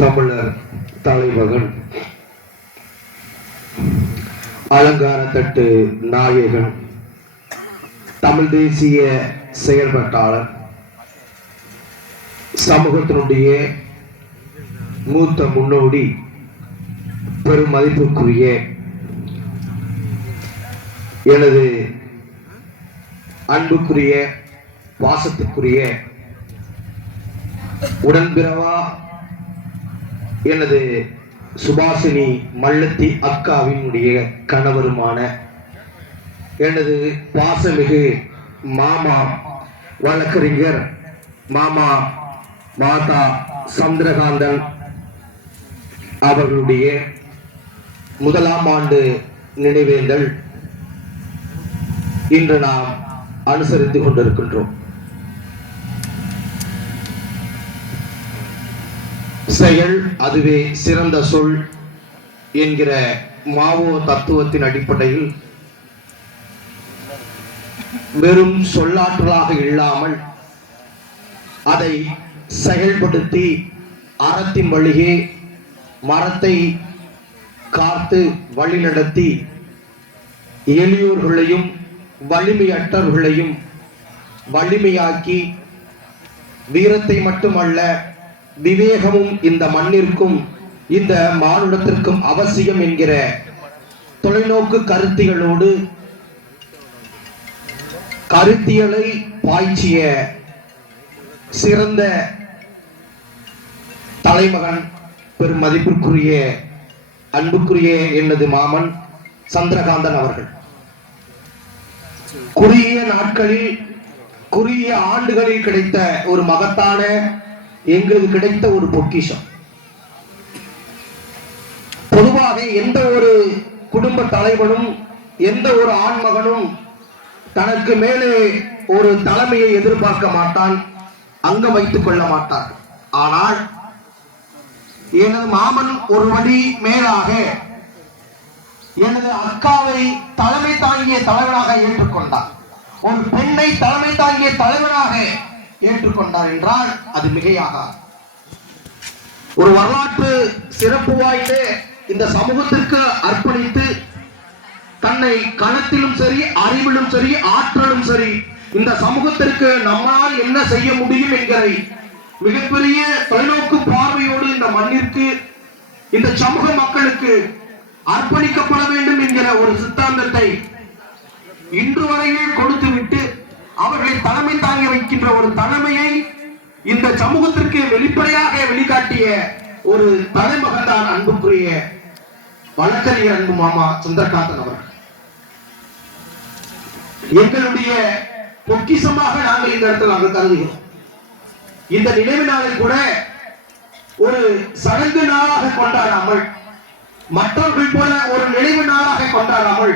தமிழர் தலைமகன், அலங்காரத்தட்டு நாயகன், தமிழ் தேசிய செயல்பாட்டாளர், சமூகத்தினுடைய மூத்த முன்னோடி, பெரும் மதிப்புக்குரிய எனது அன்புக்குரிய பாசத்துக்குரிய உடன்பிறவா எனது சுபாசினி மல்லத்தி அக்காவினுடைய கணவருமான எனது பாசமிகு மாமா வழக்கறிஞர் மாமா மாதா சந்திரகாந்தன் அவர்களுடைய முதலாம் ஆண்டு நினைவேந்தல் இன்று நாம் அனுசரித்துக் கொண்டிருக்கின்றோம். செயல் அதுவே சிறந்த சொல் என்கிற மாவோ தத்துவத்தின் அடிப்படையில் வெறும் சொல்லாற்றலாக இல்லாமல் அதை செயல்படுத்தி அறத்தின் வழியே மரத்தை காத்து வழிநடத்தி எளியோர்களையும் வலிமையற்றவர்களையும் வலிமையாக்கி வீரத்தை மட்டுமல்ல விவேகமும் இந்த மண்ணிற்கும் இந்த மானுடத்திற்கும் அவசியம் என்கிற தொலைநோக்கு கருத்திகளோடு கருத்தியலை பாய்ச்சிய சிறந்த தலைமகன், பெரும் மதிப்பிற்குரிய அன்புக்குரிய எனது மாமன் சந்திரகாந்தன் அவர்கள் குறுகிய நாட்களில் குறுகிய ஆண்டுகளில் கிடைத்த ஒரு மகத்தான எங்களுக்கு கிடைத்த ஒரு பொக்கிஷம். பொதுவாக எந்த ஒரு குடும்ப தலைவனும் எந்த ஒரு ஆண்மகனும் தனக்கு மேலே ஒரு தலைமையை எதிர்பார்க்க மாட்டான், அங்கம் வைத்துக் கொள்ள மாட்டான். ஆனால் எனது மாமன் ஒரு வழி மேலாக எனது அக்காவை தலைமை தாங்கிய தலைவனாக ஏற்றுக்கொண்டார். ஒரு பெண்ணை தலைமை தாங்கிய தலைவனாக ஏற்றுக்கொண்டார் என்றால் அது மிகையாக. ஒரு வரலாற்று சிறப்பு வாய்ந்த இந்த சமூகத்திற்கு அர்ப்பணித்து தன்னை களத்திலும் சரி, அறிவிலும் சரி, ஆற்றலும் சரி, இந்த சமூகத்திற்கு நம்மால் என்ன செய்ய முடியும் என்கிற மிகப்பெரிய தொலைநோக்கு பார்வையோடு இந்த மண்ணிற்கு இந்த சமூக மக்களுக்கு அர்ப்பணிக்கப்பட வேண்டும் என்கிற ஒரு சித்தாந்தத்தை இன்று வரையில் கொடுத்துவிட்டு அவர்களை தலைமை தாங்கி வைக்கின்ற ஒரு தலைமையை இந்த சமூகத்திற்கு வெளிப்படையாக வெளிக்காட்டிய ஒரு தலைமகன் தான் அன்புக்குரிய வழக்கறிஞர் அன்பு மாமா சந்திரகாந்தன் அவர்கள். எங்களுடைய பொக்கிஷமாக நாங்கள் இந்த இடத்தில் நாங்கள் கருதுகிறோம். இந்த நினைவு நாளை கூட ஒரு சடங்கு நாளாக கொண்டாடாமல், மற்றவர்கள் போல ஒரு நினைவு நாளாக கொண்டாடாமல்,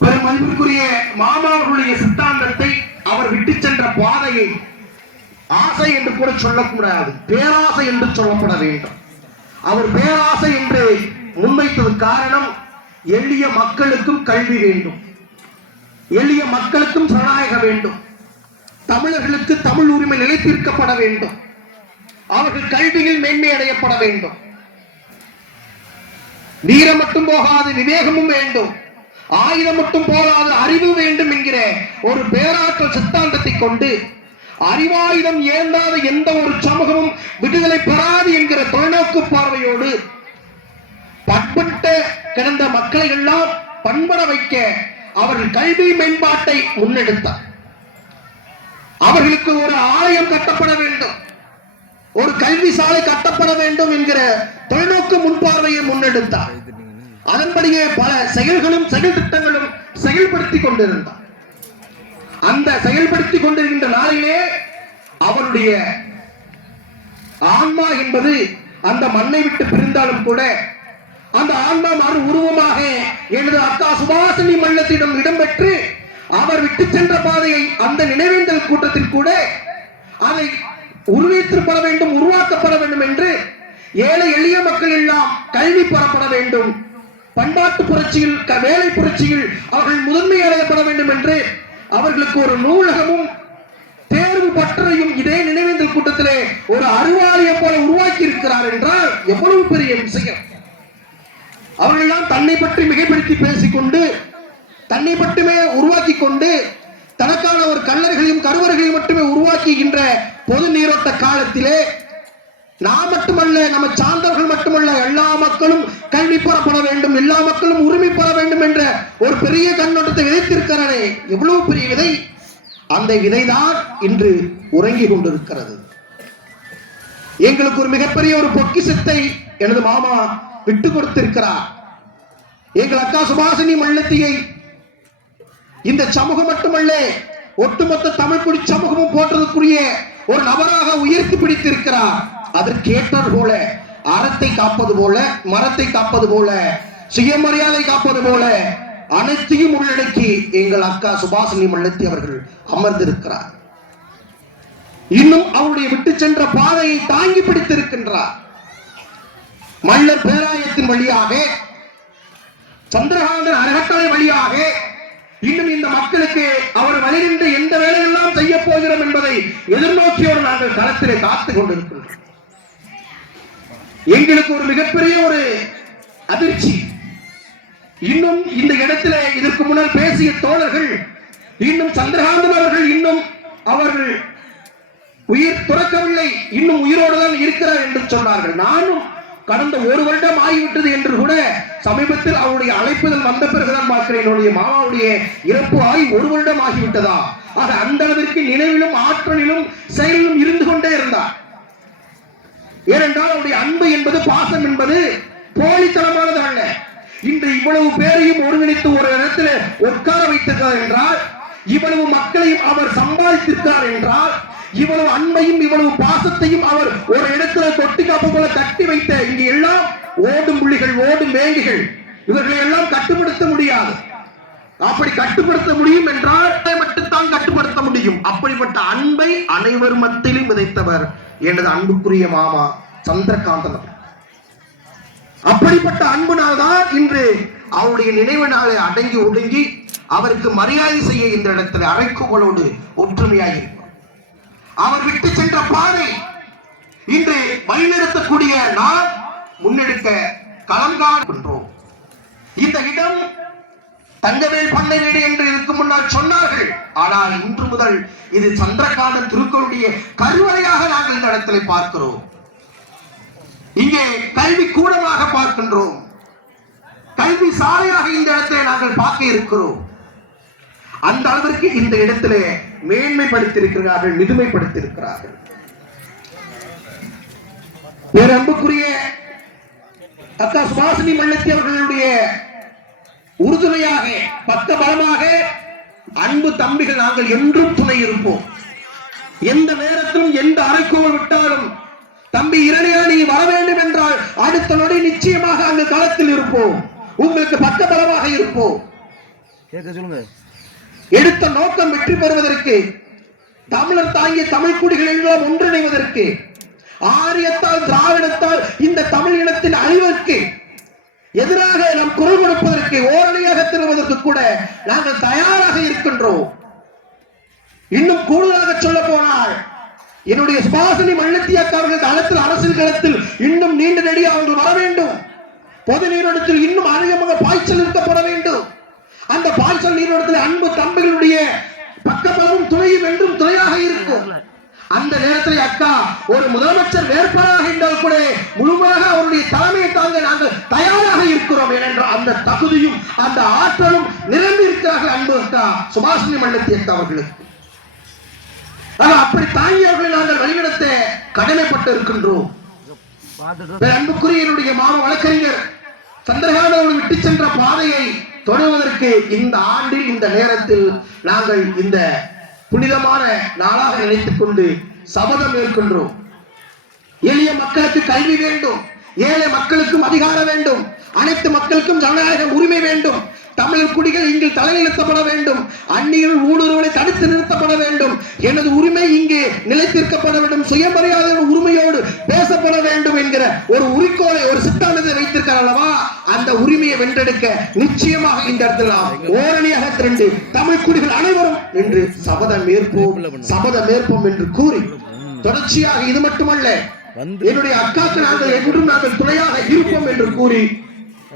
பெரும் மதிப்பிற்குரிய மாமா அவர்களுடைய சித்தாந்தத்தை, அவர் விட்டு சென்ற பாதையை ஆசை என்று கூட சொல்லக்கூடாது, பேராசை என்று சொல்லப்பட வேண்டும். அவர் பேராசை என்று முன்வைத்தது காரணம், எளிய மக்களுக்கும் கல்வி வேண்டும், எளிய மக்களுக்கும் சனாயக வேண்டும், தமிழர்களுக்கு தமிழ் உரிமை நிலைத்திருக்கப்பட வேண்டும், அவர்கள் கல்வியில் மேன்மை அடையப்பட வேண்டும், வீரம் மட்டும் போகாது விவேகமும் வேண்டும், ஆயுதம் மட்டும் போதாது அறிவு வேண்டும் என்கிற ஒரு பேராற்றல் சித்தாந்தத்தை கொண்டு அறிவாயுதம் ஏந்தாத எந்த ஒரு சமூகமும் விடுதலை பெறாது என்கிற தொலைநோக்கு பார்வையோடு பண்பட்ட கிடந்த மக்களை எல்லாம் பண்பட வைக்க அவர்கள் கல்வி மேம்பாட்டை முன்னெடுத்தார். அவர்களுக்கு ஒரு ஆலயம் கட்டப்பட வேண்டும், ஒரு கல்வி சாலை கட்டப்பட வேண்டும் என்கிற தொலைநோக்கு முன்பார்வையை முன்னெடுத்தார். அதன்படியே பல செயல்களும் செயல் திட்டங்களும் செயல்படுத்திக் கொண்டிருந்தார். அந்த செயல்படுத்திக் கொண்டிருக்கின்ற நாளிலே அவருடைய ஆன்மா என்பது அந்த மண்ணை விட்டு பிரிந்தாலும் கூட அந்த ஆன்மா மறு உருவமாக எனது அக்கா சுபாசினி மல்லத்திடம் இடம்பெற்று அவர் விட்டு சென்ற பாதையை அந்த நினைவேந்தல் கூட்டத்தில் கூட அதை உருவேற்றப்பட வேண்டும், உருவாக்கப்பட வேண்டும் என்று ஏழை எளிய மக்கள் எல்லாம் கல்வி பெறப்பட வேண்டும், பண்பாட்டு புரட்சியில் வேலை புரட்சியில் அவர்கள் முதன்மை அடையப்பட வேண்டும் என்று அவர்களுக்கு ஒரு நூலகமும் தேர்வு பட்டறையும் இதே நினைவேந்தல் கூட்டத்திலே ஒரு அறிவாலயம் போல உருவாக்கி இருக்கிறார் என்றால் எவ்வளவு பெரிய விஷயம். அவர்கள் எல்லாம் தன்னை பற்றி மிகைப்படுத்தி பேசிக்கொண்டு தன்னை மட்டுமே உருவாக்கி கொண்டு தனக்கான ஒரு கல்லறைகளையும் கருவறைகளையும் மட்டுமே உருவாக்குகின்ற பொது நீரோட்ட காலத்திலே நாம் மட்டுமல்ல, நம்ம சார்ந்தவர்கள் மட்டுமல்ல, எல்லா மக்களும் கல்வி பெறப்பட வேண்டும், எல்லா மக்களும் உரிமை பெற வேண்டும் என்ற ஒரு பெரிய கண்ணோட்டத்தை விதைத்திருக்கிறாரே, எவ்வளவு பெரிய விதை. அந்த விதைதான் இன்று உறங்கி கொண்டிருக்கிறது. எங்களுக்கு ஒரு மிகப்பெரிய ஒரு பொக்கிஷத்தை எனது மாமா விட்டு கொடுத்திருக்கிறார். எங்கள் அக்கா சுபாசினி மல்லத்தியை இந்த சமூகம் மட்டுமல்ல, ஒட்டுமொத்த தமிழ் குடி சமூகமும் போற்றதுக்குரிய ஒரு நபராக உயர்த்தி பிடித்திருக்கிறார். அதற்கேற்றார் போல அறத்தை காப்பது போல, மரத்தை காப்பது போல, சுயமரியாதை காப்பது போல அனைத்தையும் உள்ளடக்கி எங்கள் அக்கா சுபாசினி மல்லத்தி அவர்கள் அமர்ந்திருக்கிறார். இன்னும் அவருடைய விட்டு சென்ற பாதையை தாங்கி பிடித்திருக்கின்றார். மல்லர் பேராயத்தின் வழியாக, சந்திரகாந்தன் அறக்கட்டளை வழியாக இன்னும் இந்த மக்களுக்கு அவர் வழிகின்ற எந்த வேலையெல்லாம் செய்ய போகிறோம் என்பதை எதிர்நோக்கியோடு நாங்கள் களத்திலே காத்துக் கொண்டிருக்கின்றோம். எங்களுக்கு ஒரு மிகப்பெரிய ஒரு அதிர்ச்சி. இன்னும் இந்த இடத்துல இதற்கு முன்னால் பேசிய தோழர்கள் இன்னும் சந்திரகாந்தன் அவர்கள் இன்னும் அவர்கள் உயிர் துறக்கவில்லை, இன்னும் உயிரோடு தான் இருக்கிறார் என்று சொன்னார்கள். நானும் கடந்த ஒரு வருடம் ஆகிவிட்டது என்று கூட சமீபத்தில் அவருடைய அழைப்புதல் வந்த பிறகுதான் பார்க்கிறேன். என்னுடைய மாமாவுடைய இறப்பு ஆகி ஒரு வருடம் ஆகிவிட்டதா. ஆக அந்த அளவிற்கு நினைவிலும் ஆற்றலிலும் செயலிலும் இருந்து கொண்டே இருந்தார். ஏனென்றால் அவருடைய அன்பு என்பது, பாசம் என்பது போலித்தனமானது அல்ல. இன்று இவ்வளவு பேரையும் ஒருங்கிணைத்து ஒரு இடத்தில் உட்கார வைத்திருக்கிறார் என்றால், இவ்வளவு மக்களையும் அவர் சம்பாதித்திருக்கிறார் என்றால், இவ்வளவு அன்பையும் இவ்வளவு பாசத்தையும் அவர் ஒரு இடத்துல தொட்டி காப்பு போல கட்டி வைத்த இங்கு எல்லாம் ஓடும் புள்ளிகள், ஓடும் வேங்கிகள், இவர்களை எல்லாம் கட்டுப்படுத்த முடியாது. அப்படி கட்டுப்படுத்த முடியும் என்றால் மட்டும்தான் கட்டுப்படுத்த முடியும். அப்படிப்பட்ட அன்பை அனைவர் மத்தியிலும் விதைத்தவர் எனது அன்புக்குரிய மாமா சந்திரகாந்தன். அப்படிப்பட்ட அன்புனால்தான் இன்று அவருடைய நினைவு நாளை அடங்கி ஒடுங்கி அவருக்கு மரியாதை செய்ய இந்த இடத்துல அறைக்குகளோடு ஒற்றுமையாக இருக்கும். அவர் விட்டு சென்ற பாதை இன்று வழிநடத்தக்கூடிய நாம் முன்னெடுக்க களம் காண்கின்றோம். இந்த இடம் தங்கவேல் பண்ணை வீடு என்று இதுக்கு முன்னால் சொன்னார்கள். ஆனால் இன்று முதல் இது சந்திரகாந்தன் திருக்குறளுடைய கருவறையாக நாங்கள் இந்த இடத்துல பார்க்கிறோம். இங்கே கல்வி கூடமாக பார்க்கின்றோம், கல்வி சாலையாக இந்த இடத்துல நாங்கள் பார்க்க இருக்கிறோம். அந்த அளவிற்கு இந்த இடத்திலே மேன்மைப்படுத்தியிருக்கிறார்கள், மிதுமைப்படுத்தியிருக்கிறார்கள். பேரன்புக்குரிய அக்கா சுபாசினி மல்லத்தி அவர்களுடைய உறுதுணையாக, பக்க பலமாக அன்பு தம்பிகள் நாங்கள் என்றும் துணை இருப்போம். எந்த நேரத்திலும் எந்த அறைக்கோள் விட்டாலும் தம்பி இரணியாணி வர வேண்டும் என்றால் அடுத்த நொடி நிச்சயமாக அந்த களத்தில் இருப்போம், உங்களுக்கு பக்க பலமாக இருப்போம். எடுத்த நோக்கம் வெற்றி பெறுவதற்கு, தமிழர் தாங்கிய தமிழ் குடிகள் எல்லாம் ஒன்றிணைவதற்கு, ஆரியத்தால் திராவிடத்தால் இந்த தமிழ் இனத்தின் அழிவிற்கு எதிராக நாம் குரல் கொடுப்பதற்கு, ஓரணியாக திருவதற்கு கூட நாங்கள் தயாராக இருக்கின்றோம். இன்னும் கூடுதலாக சொல்ல போனால் என்னுடைய சுபாசினி மல்லத்தி அக்கா அவர்கள் களத்தில், அரசியல் களத்தில் இன்னும் நீண்ட நெடிய அவர்கள் வர வேண்டும். பொது நீரோட்டத்தில் இன்னும் அதிகமாக பாய்ச்சல் இருக்கப்பட வேண்டும். அந்த பாய்ச்சல் நீரோட்டத்தில் அன்பு தம்பிகளுடைய பக்கபலமும் துணையும் என்றும் துணையாக இருக்கும். அந்த நேரத்தில் அக்கா ஒரு முதலமைச்சர் வேட்பாளராக இருந்தால் கூட முழுமையாக அவருடைய தலைமையை தாங்க நாங்கள் தயாராக இருக்கிறோம் என்ற அந்த தகுதியும் அந்த ஆற்றலும் நிரம்பி இருக்கிறார்கள் அன்பு அக்கா சுபாசினி மல்லத்தி அக்கா அவர்களுக்கு. அப்படி தாங்கியவர்களை நாங்கள் வழிநடத்த கடமைப்பட்டு இருக்கின்றோம். அன்புக்குரிய என்னுடைய மாமா வழக்கறிஞர் சந்திரகாந்தன் விட்டு சென்ற பாதையை தொடர்வதற்கு இந்த ஆண்டில் இந்த நேரத்தில் நாங்கள் இந்த புனிதமான நாளாக நினைத்துக் கொண்டு சபதம் ஏற்கின்றோம். எளிய மக்களுக்கு கல்வி வேண்டும், ஏழை மக்களுக்கும் அதிகாரம் வேண்டும், அனைத்து மக்களுக்கும் ஜனநாயக உரிமை வேண்டும், தமிழர் குடிகள் இங்கு தலைநிறுத்தப்பட வேண்டும். அந்நியர் ஊடுருவலை தடுத்து நிறுத்தப்பட வேண்டும். எனது உரிமை இங்கே நிலைத்திருக்கப்பட வேண்டும். சுயமரியாதை உரிமையோடு பேசப்பட வேண்டும் என்கிற ஒரு குறிக்கோளை, ஒரு சித்தாந்தத்தை வைத்திருக்கிறார் அல்லவா? அந்த உரிமையை வென்றெடுக்க நிச்சயமாக இந்த இடத்துல ஓரணியாக திரண்டு தமிழ் குடிகள் அனைவரும் என்று சபதம் ஏற்போம் என்று கூறி, தொடர்ச்சியாக இது மட்டுமல்ல, என்னுடைய அக்காக்கு நாங்கள் என்றும் நாங்கள் துணையாக இருப்போம் என்று கூறி,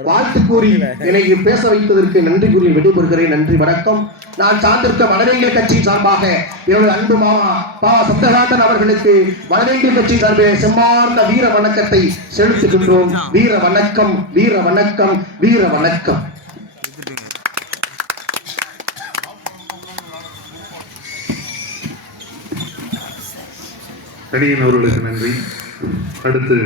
வாழ்த்து கூறி என்னை பேச வைத்ததற்கு நன்றி கூறி விடைபெறுகிறேன். நன்றி, வணக்கம். நான் சார்ந்திருக்க வடவேங்கல் கட்சி சார்பாக என்னுடைய அன்பு மாமா பா சப்தநாதன் அவர்களுக்கு வடவேங்கல் கட்சி சார்பில் செம்மார்ந்த வீர வணக்கத்தை செலுத்துகின்றோம். வீர வணக்கம், வீர வணக்கம், வீர வணக்கம். கணியன் அவர்களுக்கு நன்றி. அடுத்து